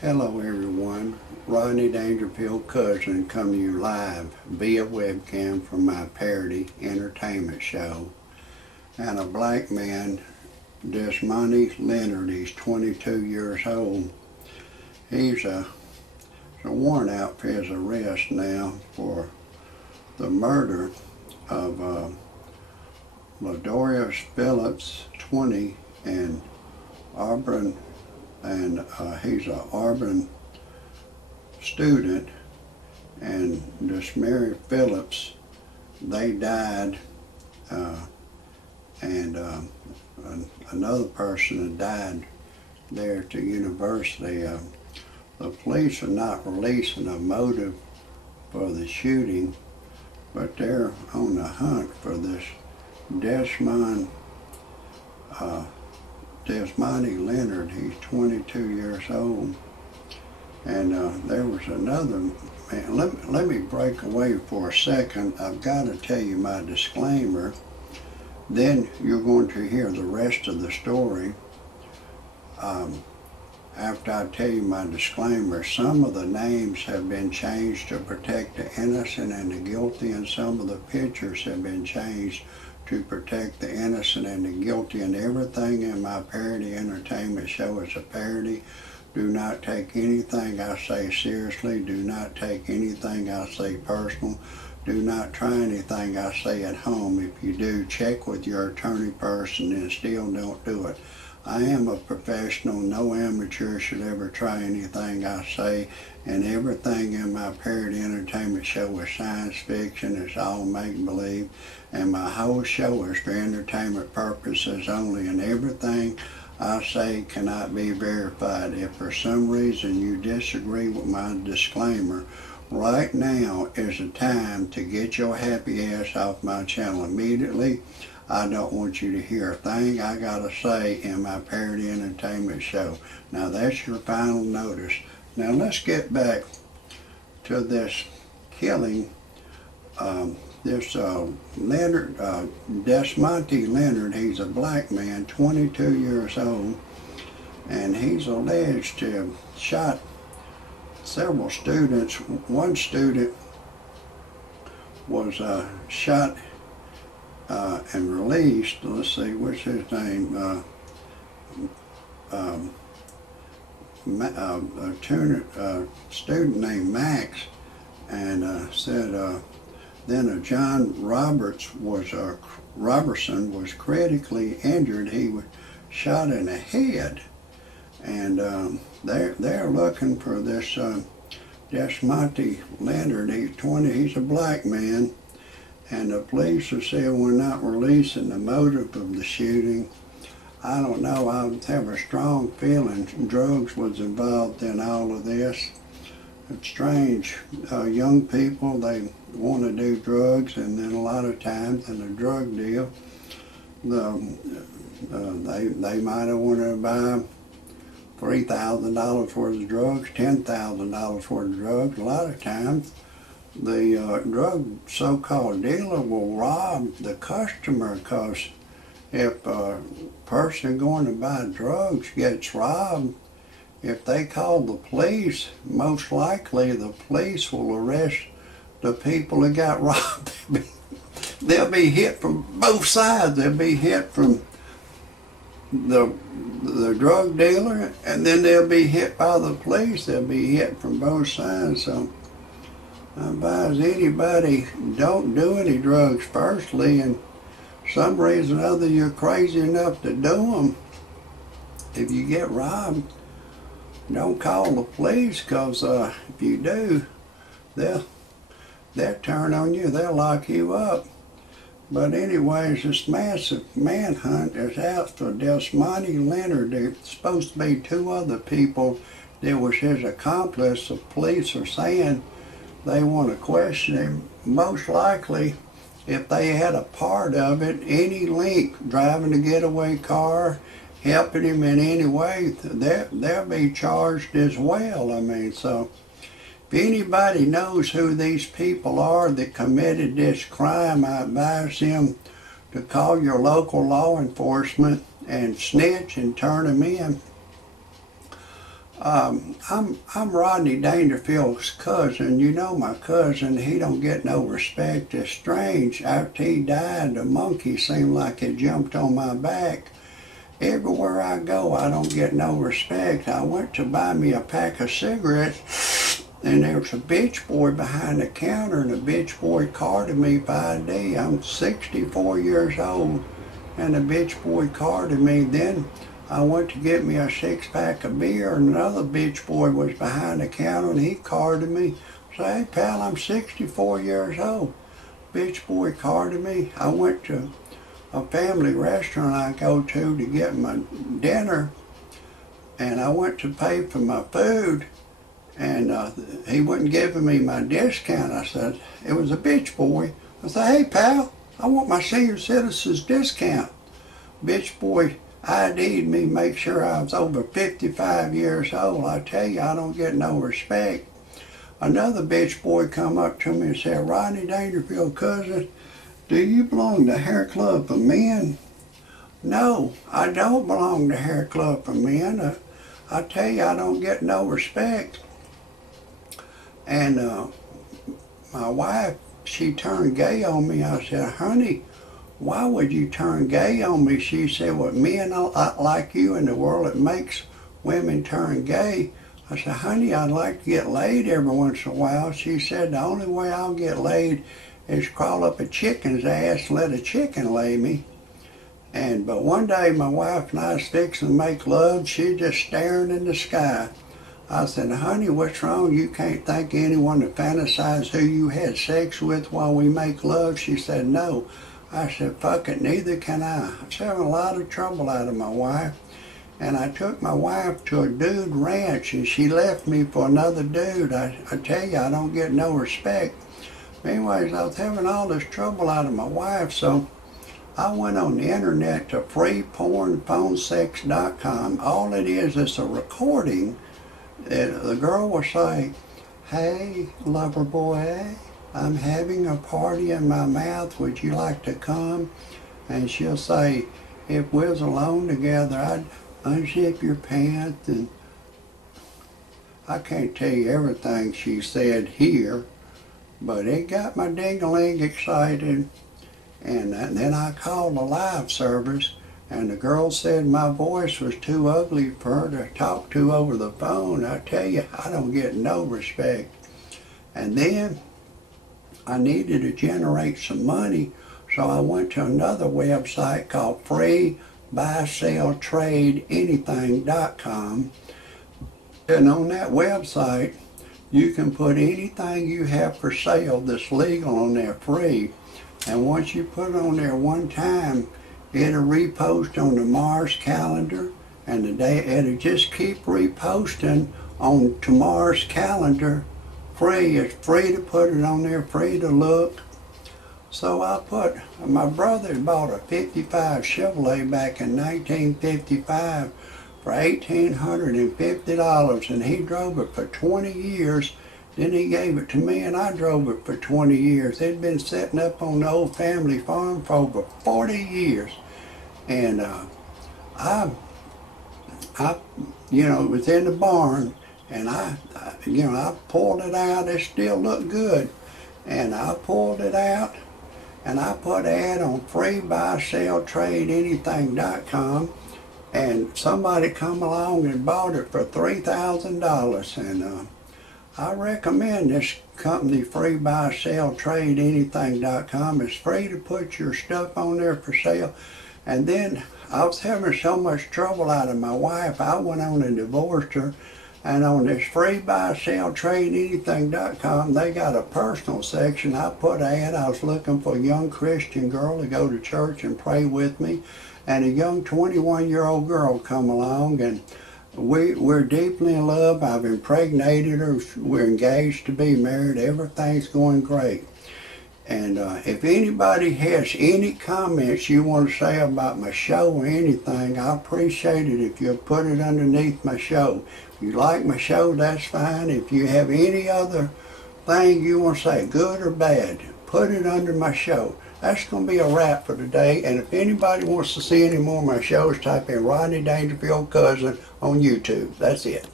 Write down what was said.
Hello everyone, Rodney Dangerfield Cousin coming to you live via webcam from my parody entertainment show. And a black man, Desmonte Leonard, he's 22 years old. He's a warrant out for his arrest now for the murder of Ladorius Phillips, 20, and Auburn. And he's an Auburn student, and this Mary Phillips, they died, and another person had died there at the university. The police are not releasing a motive for the shooting, but they're on the hunt for this Desmonte Leonard. He's 22 years old. And there was another man. Let me break away for a second. I've got to tell you my disclaimer. Then you're going to hear the rest of the story. After I tell you my disclaimer, some of the names have been changed to protect the innocent and the guilty, and some of the pictures have been changed to protect the innocent and the guilty, and everything in my parody entertainment show is a parody. Do not take anything I say seriously. Do not take anything I say personal. Do not try anything I say at home. If you do, check with your attorney person and still don't do it. I am a professional. No amateur should ever try anything I say, and everything in my parody entertainment show is science fiction. It's all make-believe, and my whole show is for entertainment purposes only, and everything I say cannot be verified. If for some reason you disagree with my disclaimer, right now is the time to get your happy ass off my channel immediately. I don't want you to hear a thing I gotta say in my parody entertainment show. Now that's your final notice. Now let's get back to this killing. Leonard, Desmonte Leonard, he's a black man, 22 years old, and he's alleged to have shot several students. One student was shot and released. Let's see, what's his name? A student named Max, and said then John Robertson was critically injured. He was shot in the head, and they're looking for this Desmonte Leonard. He's 20. He's a black man. And the police have said we're not releasing the motive of the shooting. I don't know, I have a strong feeling drugs was involved in all of this. It's strange. Young people, they want to do drugs, and then a lot of times in a drug deal, they might have wanted to buy $3,000 worth of drugs, $10,000 worth of drugs. A lot of times, the drug so-called dealer will rob the customer, because if a person going to buy drugs gets robbed, if they call the police, most likely the police will arrest the people that got robbed. They'll be hit from both sides. They'll be hit from the drug dealer, and then they'll be hit by the police. They'll be hit from both sides. So I advise anybody, don't do any drugs firstly, and some reason or other you're crazy enough to do them. If you get robbed, don't call the police, because if you do, they'll turn on you. They'll lock you up. But anyways, this massive manhunt is out for Desmonte Leonard. There's supposed to be two other people that was his accomplice. The police are saying they want to question him. Most likely, if they had a part of it, any link, driving a getaway car, helping him in any way, they'll be charged as well. I mean, so if anybody knows who these people are that committed this crime, I advise them to call your local law enforcement and snitch and turn them in. I'm Rodney Dangerfield's cousin. You know my cousin, he don't get no respect. It's strange. After he died, the monkey seemed like it jumped on my back. Everywhere I go, I don't get no respect. I went to buy me a pack of cigarettes, and there was a bitch boy behind the counter, and the bitch boy carded me by ID. I'm 64 years old, and the bitch boy carded me. Then I went to get me a 6-pack of beer, and another bitch boy was behind the counter, and he carded me. Say, hey pal, I'm 64 years old. Bitch boy carded me. I went to a family restaurant I go to get my dinner, and I went to pay for my food, and he wasn't giving me my discount. I said, it was a bitch boy. I said, hey pal, I want my senior citizens discount. Bitch boy ID'd me, make sure I was over 55 years old. I tell you, I don't get no respect. Another bitch boy come up to me and said, Rodney Dangerfield, cousin, do you belong to Hair Club for Men? No, I don't belong to Hair Club for Men. I tell you, I don't get no respect. And my wife, she turned gay on me. I said, honey, why would you turn gay on me? She said, well, men like you in the world, it makes women turn gay. I said, honey, I'd like to get laid every once in a while. She said, the only way I'll get laid is crawl up a chicken's ass and let a chicken lay me. But one day my wife and I was fixing to make love. She just staring in the sky. I said, honey, what's wrong? You can't think of anyone to fantasize who you had sex with while we make love? She said, no. I said, fuck it, neither can I. I was having a lot of trouble out of my wife. And I took my wife to a dude ranch, and she left me for another dude. I tell you, I don't get no respect. Anyways, I was having all this trouble out of my wife, so I went on the internet to freepornphonesex.com. All it is a recording. The girl will say, hey, lover boy, I'm having a party in my mouth. Would you like to come? And she'll say, if we was alone together, I'd unzip your pants. And I can't tell you everything she said here, but it got my ding-a-ling excited. And then I called the live service, and the girl said my voice was too ugly for her to talk to over the phone. I tell you, I don't get no respect. And then I needed to generate some money, so I went to another website called freebuyseltradeanything.com. And on that website, you can put anything you have for sale that's legal on there free. And once you put it on there one time, it'll repost on the Mars calendar, and it'll just keep reposting on tomorrow's calendar. Free. It's free to put it on there, free to look. So my brother bought a 55 Chevrolet back in 1955 for $1,850, and he drove it for 20 years. Then he gave it to me, and I drove it for 20 years. It'd been sitting up on the old family farm for over 40 years. And it was in the barn, and I pulled it out. It still looked good. And I pulled it out, and I put an ad on freebuyseltradeanything.com, and somebody come along and bought it for $3,000. And I recommend this company, freebuyseltradeanything.com. It's free to put your stuff on there for sale. And then I was having so much trouble out of my wife, I went on and divorced her. And on this freebuyseltradeanything.com, they got a personal section. I put an ad. I was looking for a young Christian girl to go to church and pray with me. And a young 21-year-old girl come along, and we're deeply in love. I've impregnated her. We're engaged to be married. Everything's going great. And if anybody has any comments you want to say about my show or anything, I appreciate it if you'll put it underneath my show. If you like my show, that's fine. If you have any other thing you want to say, good or bad, put it under my show. That's going to be a wrap for today. And if anybody wants to see any more of my shows, type in Rodney Dangerfield Cousin on YouTube. That's it.